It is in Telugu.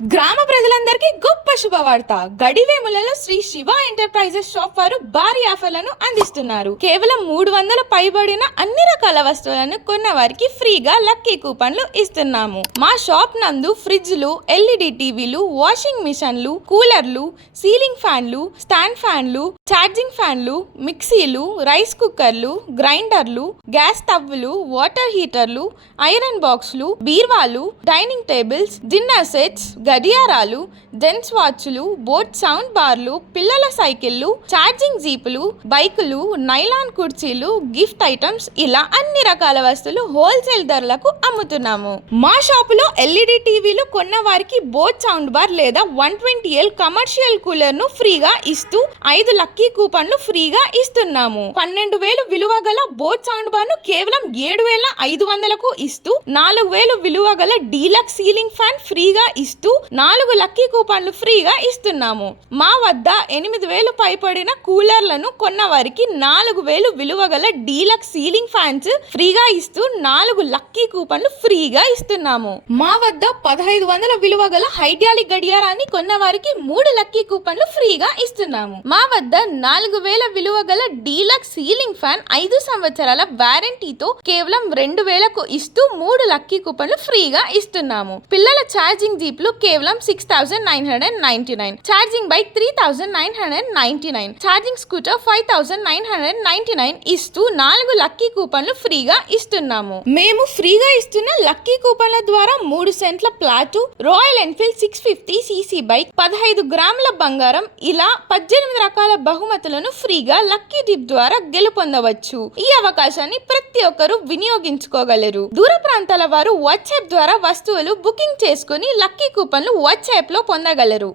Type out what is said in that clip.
గ్రామ ప్రజలందరికీ గొప్ప శుభవార్త. గడివేములలో శ్రీ శివ ఎంటర్ప్రైజెస్ షాప్ వారు భారీ ఆఫర్లను అందిస్తున్నారు. కేవలం 300 పైబడిన అన్ని రకాల వస్తువులను కొన్న వారికి ఫ్రీగా లక్కీ కూపన్లు ఇస్తున్నాము. మా షాప్ నందు ఫ్రిడ్జ్లు, ఎల్ఈడి టీవీలు, వాషింగ్ మిషన్లు, కూలర్లు, సీలింగ్ ఫ్యాన్లు, స్టాండ్ ఫ్యాన్లు, ఛార్జింగ్ ఫ్యాన్లు, మిక్సీలు, రైస్ కుక్కర్లు, గ్రైండర్లు, గ్యాస్ స్టవ్లు, వాటర్ హీటర్లు, ఐరన్ బాక్స్లు, బీర్వాలు, డైనింగ్ టేబుల్స్, డిన్నర్ సెట్స్, గడియారాలు, జెంట్స్ వాచ్లు, బోట్ సౌండ్ బార్లు, పిల్లల సైకిళ్లు, ఛార్జింగ్ జీపులు, బైకులు, నైలాన్ కుర్చీలు, గిఫ్ట్ ఐటమ్స్, ఇలా అన్ని రకాల వస్తువులు హోల్సేల్ ధరలకు అమ్ముతున్నాము. మా షాపులో ఎల్ఈడి టీవీలు కొన్న వారికి బోట్ సౌండ్ బార్ లేదా 120L కమర్షియల్ కూలర్ ను ఫ్రీగా ఇస్తూ 5 లక్కీ కూపన్లు ఫ్రీగా ఇస్తున్నాము. 12,000 విలువ గల బోట్ సౌండ్ బార్ ను కేవలం 7,500కు ఇస్తూ 4,000 విలువ గల డీలక్స్ సీలింగ్ ఫ్యాన్ ఫ్రీగా ఇస్తూ 4 లక్కీ కూపన్లు ఫ్రీగా ఇస్తున్నాము. మా వద్ద 8,000 పైబడిన కూలర్లను కొన్న వారికి 4,000 విలువ గల డీలక్స్ సీలింగ్ ఫ్యాన్స్ ఫ్రీగా ఇస్తూ 4 లక్కీ కూపన్లు ఫ్రీగా ఇస్తున్నాము. మా వద్ద 1,500 విలువ గల హైడ్రాలిక్ గడియారాన్ని కొన్న వారికి 3 లక్కీ కూపన్లు ఫ్రీగా ఇస్తున్నాము. మా వద్ద 4,000 విలువ గల డీలక్స్ సీలింగ్ ఫ్యాన్ 5 సంవత్సరాల వారంటీతో కేవలం 2,000కు ఇస్తూ 3 లక్కీ కూపన్లు ఫ్రీగా ఇస్తున్నాము. పిల్లల ఛార్జింగ్ జీప్లు కేవలం 6,999, ఛార్జింగ్ బైక్ 3,999, ఛార్జింగ్ స్కూటర్ 5,999 ఇస్తూ 4 లక్కీ కూపన్లు ఫ్రీగా ఇస్తున్నాము. మేము ఫ్రీగా ఇస్తున్న లక్కీ కూపన్ల ద్వారా 3 సెంట్ల plot, royal Enfield 650cc bike, 15 గ్రాముల బంగారం, ఇలా 18 రకాల బహుమతులను ఫ్రీగా లక్కీ టిప్ ద్వారా గెలుపొందవచ్చు. ఈ అవకాశాన్ని ప్రతి ఒక్కరూ వినియోగించుకోగలరు. దూర ప్రాంతాల వారు వాట్సాప్ ద్వారా వస్తువులు బుకింగ్ చేసుకుని లక్కీ కూపన్లు వాట్సాప్ లో పొందగలరు.